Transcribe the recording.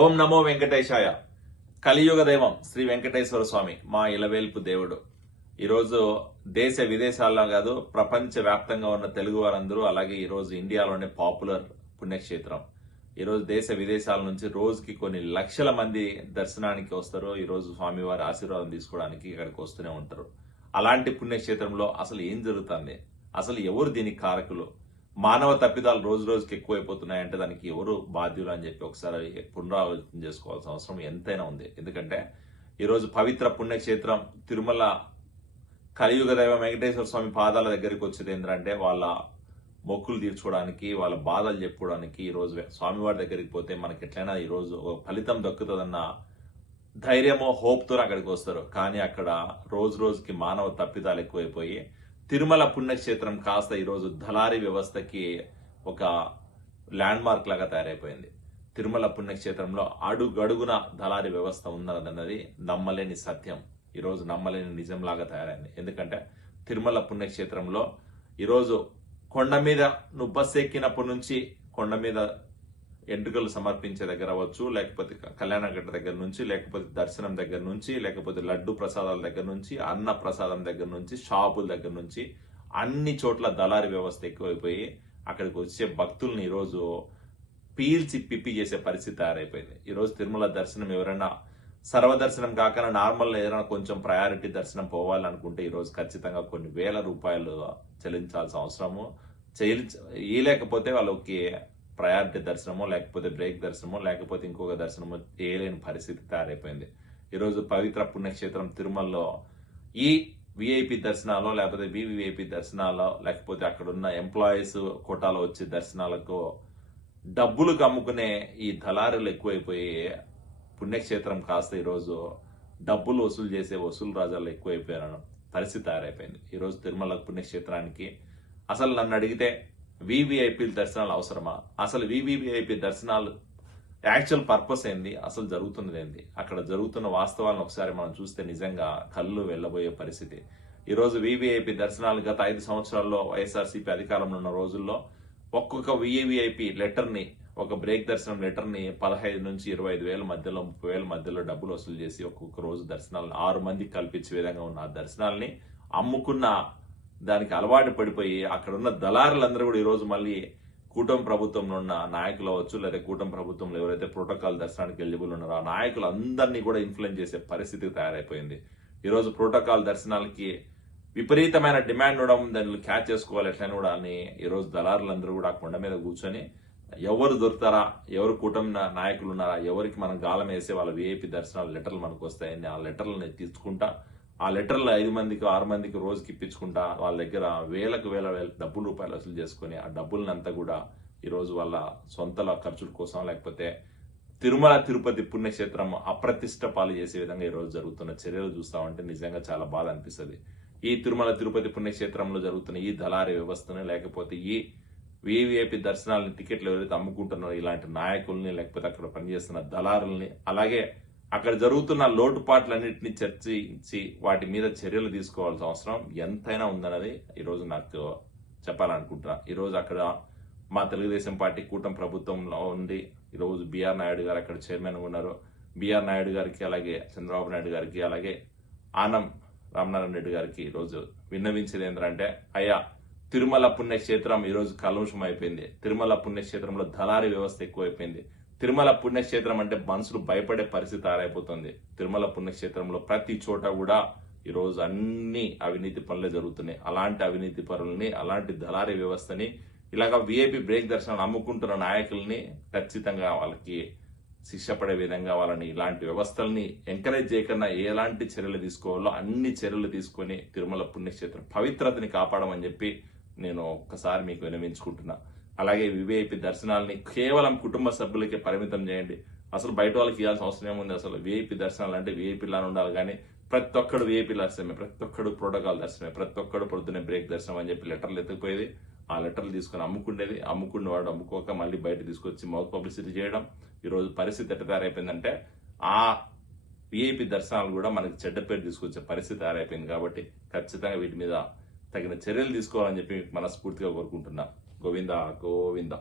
ఓం నమో వెంకటేశాయ. కలియుగ దైవం శ్రీ వెంకటేశ్వర స్వామి మా ఇలవేల్పు దేవుడు. ఈరోజు దేశ విదేశాల్లో కాదు, ప్రపంచ వ్యాప్తంగా ఉన్న తెలుగు వారందరూ, అలాగే ఈరోజు ఇండియాలోనే పాపులర్ పుణ్యక్షేత్రం. ఈరోజు దేశ విదేశాల నుంచి రోజుకి కొన్ని లక్షల మంది దర్శనానికి వస్తారు. ఈరోజు స్వామివారి ఆశీర్వాదం తీసుకోవడానికి ఇక్కడికి వస్తూనే ఉంటారు. అలాంటి పుణ్యక్షేత్రంలో అసలు ఏం జరుగుతుంది, అసలు ఎవరు దీనికి కారకులు, మానవ తప్పిదాలు రోజు రోజుకి ఎక్కువైపోతున్నాయంటే దానికి ఎవరు బాధ్యులు అని చెప్పి ఒకసారి పునరాలోచన చేసుకోవాల్సిన అవసరం ఎంతైనా ఉంది. ఎందుకంటే ఈరోజు పవిత్ర పుణ్యక్షేత్రం తిరుమల కలియుగ దైవం వెంకటేశ్వర స్వామి పాదాల దగ్గరికి వచ్చేది ఏంటంటే వాళ్ళ మొక్కులు తీర్చుకోవడానికి, వాళ్ళ బాధలు చెప్పుకోవడానికి. ఈరోజు స్వామివారి దగ్గరికి పోతే మనకి ఎట్లయినా ఈరోజు ఫలితం దక్కుతుందన్న ధైర్యమో హోప్తో అక్కడికి వస్తారు. కానీ అక్కడ రోజు రోజుకి మానవ తప్పిదాలు ఎక్కువైపోయి తిరుమల పుణ్యక్షేత్రం కాస్త ఈరోజు దళారీ వ్యవస్థకి ఒక ల్యాండ్ మార్క్ లాగా తయారైపోయింది. తిరుమల పుణ్యక్షేత్రంలో అడుగడుగున దళారీ వ్యవస్థ ఉన్నదన్నది నమ్మలేని సత్యం, ఈరోజు నమ్మలేని నిజం లాగా తయారైంది. ఎందుకంటే తిరుమల పుణ్యక్షేత్రంలో ఈరోజు కొండ మీద నువ్వు బస్సు ఎక్కినప్పటి నుంచి కొండ మీద ఎంట్రుకలు సమర్పించే దగ్గర అవ్వచ్చు, లేకపోతే కళ్యాణగట్ట దగ్గర నుంచి, లేకపోతే దర్శనం దగ్గర నుంచి, లేకపోతే లడ్డు ప్రసాదాల దగ్గర నుంచి, అన్న ప్రసాదం దగ్గర నుంచి, షాపుల దగ్గర నుంచి అన్ని చోట్ల దళారీ వ్యవస్థ ఎక్కువైపోయి అక్కడికి వచ్చే భక్తుల్ని ఈరోజు పీల్చి పిప్పి చేసే పరిస్థితి తయారైపోయింది. ఈరోజు తిరుమల దర్శనం ఎవరైనా సర్వదర్శనం కాకుండా నార్మల్ ఏదైనా కొంచెం ప్రయారిటీ దర్శనం పోవాలనుకుంటే ఈరోజు ఖచ్చితంగా కొన్ని వేల రూపాయలు చెల్లించాల్సిన అవసరము, లేకపోతే వాళ్ళకి ప్రయారిటీ దర్శనమో, లేకపోతే బ్రేక్ దర్శనమో, లేకపోతే ఇంకొక దర్శనమో చేయలేని పరిస్థితి తయారైపోయింది. ఈరోజు పవిత్ర పుణ్యక్షేత్రం తిరుమలలో ఈ విఐపి దర్శనాలు, లేకపోతే వివిఐపి దర్శనాలు, లేకపోతే అక్కడ ఉన్న ఎంప్లాయీస్ కోటాలో వచ్చే దర్శనాలకు డబ్బులు కమ్ముకునే ఈ దళారులు ఎక్కువైపోయి పుణ్యక్షేత్రం కాస్త ఈరోజు డబ్బులు వసూలు చేసే వసూలు రాజాలు ఎక్కువైపోయారు పరిస్థితి తయారైపోయింది. ఈరోజు తిరుమల పుణ్యక్షేత్రానికి అసలు నన్ను అడిగితే వివిఐపి దర్శనాలు అవసరమా, అసలు వివిఐపి దర్శనాలు యాక్చువల్ పర్పస్ ఏంది, అసలు జరుగుతున్నది ఏంది, అక్కడ జరుగుతున్న వాస్తవాలను ఒకసారి మనం చూస్తే నిజంగా కళ్ళు వెళ్ళబోయే పరిస్థితి. ఈరోజు వివిఐపి దర్శనాలు గత 5 సంవత్సరాల్లో వైఎస్ఆర్సీపీ అధికారంలో ఉన్న రోజుల్లో ఒక్కొక్క వివిఐపి లెటర్ని, ఒక బ్రేక్ దర్శనం లెటర్ని 15 నుంచి 25,000 మధ్యలో, 30,000 మధ్యలో డబ్బులు వసూలు చేసి ఒక్కొక్క రోజు దర్శనాలను 6 మందికి కల్పించే విధంగా ఉన్న ఆ దర్శనాల్ని అమ్ముకున్న దానికి అలవాటు పడిపోయి అక్కడ ఉన్న దళారులందరూ కూడా ఈరోజు మళ్ళీ కూటమి ప్రభుత్వంలో ఉన్న నాయకులు అవ్వచ్చు, లేదా కూటమి ప్రభుత్వంలో ఎవరైతే ప్రోటోకాల్ దర్శనానికి ఎలిజిబుల్ ఉన్నారో ఆ నాయకులందరినీ కూడా ఇన్ఫ్లుయెన్స్ చేసే పరిస్థితి తయారైపోయింది. ఈరోజు ప్రోటోకాల్ దర్శనాలకి విపరీతమైన డిమాండ్ ఉండడం, దాన్ని క్యాచ్ చేసుకోవాలి ఎట్లని కూడా అని ఈరోజు దళారులందరూ కూడా ఆ కొండ మీద కూర్చొని ఎవరు దొరుకుతారా, ఎవరు కూటమి నాయకులు ఉన్నారా, ఎవరికి మనం గాలం వేసే వాళ్ళ విఐపి దర్శనాలు లెటర్లు మనకు వస్తాయని ఆ లెటర్లని తీసుకుంటా, ఆ లెటర్లు 5 మందికి 6 మందికి రోజుకి ఇప్పించుకుంటా వాళ్ళ దగ్గర వేలకు వేల డబ్బులు రూపాయలు వసూలు చేసుకుని ఆ డబ్బులనంతా కూడా ఈరోజు వాళ్ళ సొంత ఖర్చుల కోసం, లేకపోతే తిరుమల తిరుపతి పుణ్యక్షేత్రం అప్రతిష్ట పాలు చేసే విధంగా ఈరోజు జరుగుతున్న చర్యలు చూస్తామంటే నిజంగా చాలా బాధ అనిపిస్తుంది. ఈ తిరుమల తిరుపతి పుణ్యక్షేత్రంలో జరుగుతున్న ఈ దళారీ వ్యవస్థను, లేకపోతే ఈ వివిఐపి దర్శనాలని టికెట్లు ఎవరైతే అమ్ముకుంటున్నారో ఇలాంటి నాయకుల్ని, లేకపోతే అక్కడ పనిచేస్తున్న దళారుల్ని, అలాగే అక్కడ జరుగుతున్న లోటుపాట్లన్నింటినీ చర్చించి వాటి మీద చర్యలు తీసుకోవాల్సిన అవసరం ఎంతైనా ఉందన్నది ఈరోజు నాకు చెప్పాలనుకుంటున్నా. ఈరోజు అక్కడ మా తెలుగుదేశం పార్టీ కూటమి ప్రభుత్వంలో ఉంది. ఈరోజు బిఆర్ నాయుడు గారు అక్కడ చైర్మన్ ఉన్నారు. బిఆర్ నాయుడు గారికి, అలాగే చంద్రబాబు నాయుడు గారికి, అలాగే ఆనం రామనారాయణ రెడ్డి గారికి ఈరోజు విన్నవించేది ఏంటంటే, అయ్యా తిరుమల పుణ్యక్షేత్రం ఈరోజు కలుషం అయిపోయింది. తిరుమల పుణ్యక్షేత్రంలో దళారీ వ్యవస్థ ఎక్కువైపోయింది. తిరుమల పుణ్యక్షేత్రం అంటే మనుషులు భయపడే పరిస్థితి తయారైపోతుంది. తిరుమల పుణ్యక్షేత్రంలో ప్రతి చోట కూడా ఈరోజు అన్ని అవినీతి పనులే జరుగుతున్నాయి. అలాంటి అవినీతి పనులని, అలాంటి దళారీ వ్యవస్థని, ఇలాగా విఐపి బ్రేక్ దర్శనాలు అమ్ముకుంటున్న నాయకుల్ని ఖచ్చితంగా వాళ్ళకి శిక్ష పడే విధంగా వాళ్ళని ఇలాంటి వ్యవస్థల్ని ఎంకరేజ్ చేయకుండా ఎలాంటి చర్యలు తీసుకోవాలో అన్ని చర్యలు తీసుకొని తిరుమల పుణ్యక్షేత్రం పవిత్రతని కాపాడమని చెప్పి నేను ఒక్కసారి మీకు వినవించుకుంటున్నా. అలాగే వివిఐపి దర్శనాలని కేవలం కుటుంబ సభ్యులకే పరిమితం చేయండి. అసలు బయట వాళ్ళకి ఇవ్వాల్సిన అవసరం ఏముంది? అసలు విఐపి దర్శనాలు అంటే విఐపిలానే ఉండాలి, కానీ ప్రతి ఒక్కడు విఐపి దర్శనమే, ప్రతి ఒక్కడు ప్రోటోకాల్ దర్శనమే, ప్రతి ఒక్కడు పొద్దున్నే బ్రేక్ దర్శనం అని చెప్పి లెటర్లు ఎత్తుకుపోయేది. ఆ లెటర్లు తీసుకుని అమ్ముకునేది, అమ్ముకునేవాడు అమ్ముకోక మళ్ళీ బయట తీసుకొచ్చి మౌత్ పబ్లిసిటీ చేయడం. ఈరోజు పరిస్థితి ఎట్లా తయారైపోయిందంటే ఆ విఐపి దర్శనాలు కూడా మనకి చెడ్డ పేరు తీసుకొచ్చే పరిస్థితి తయారైపోయింది. కాబట్టి ఖచ్చితంగా వీటి మీద తగిన చర్యలు తీసుకోవాలని చెప్పి మనస్ఫూర్తిగా కోరుకుంటున్నా. గోవిందా గోవిందా.